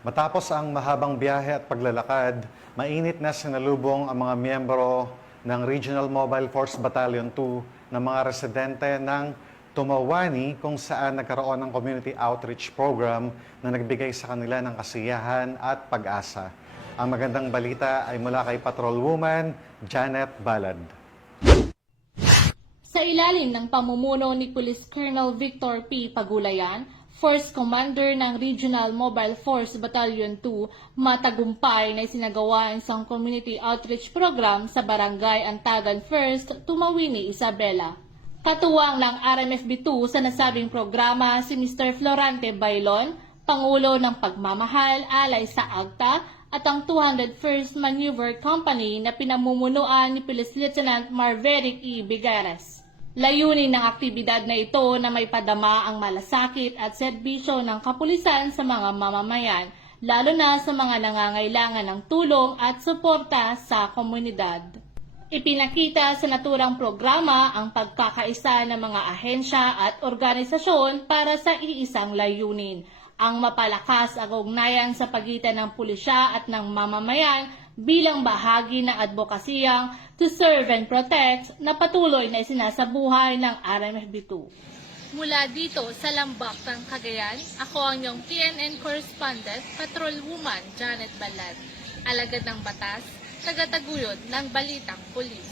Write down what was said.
Matapos ang mahabang biyahe at paglalakad, mainit na sinalubong ang mga miyembro ng Regional Mobile Force Battalion 2 ng mga residente ng Tumawani kung saan nagkaroon ng community outreach program na nagbigay sa kanila ng kasiyahan at pag-asa. Ang magandang balita ay mula kay Patrolwoman Janet Balad. Sa ilalim ng pamumuno ni Police Colonel Victor P. Pagulayan, Force Commander ng Regional Mobile Force Battalion 2, matagumpay na isinagawa ang isang community outreach program sa Barangay Antagan First, Tumawini, Isabela. Katuwang ng RMFB 2 sa nasabing programa si Mr. Florante Bailon, Pangulo ng Pagmamahal alay sa AGTA, at ang 201st Maneuver Company na pinamumunuan ni Police Lieutenant Marverick E. Bigares. Layunin ng aktibidad na ito na may padama ang malasakit at serbisyo ng kapulisan sa mga mamamayan, lalo na sa mga nangangailangan ng tulong at suporta sa komunidad. Ipinakita sa naturang programa ang pagkakaisa ng mga ahensya at organisasyon para sa iisang layunin, ang mapalakas ang ugnayan sa pagitan ng pulisya at ng mamamayan bilang bahagi ng advokasiyang to serve and protect na patuloy na isinasabuhay ng RMFB2. Mula dito sa Lambak ng Cagayan, ako ang iyong TNN correspondent, Patrolwoman Janet Balad, alagad ng batas, tagataguyod ng Balitang Pulis.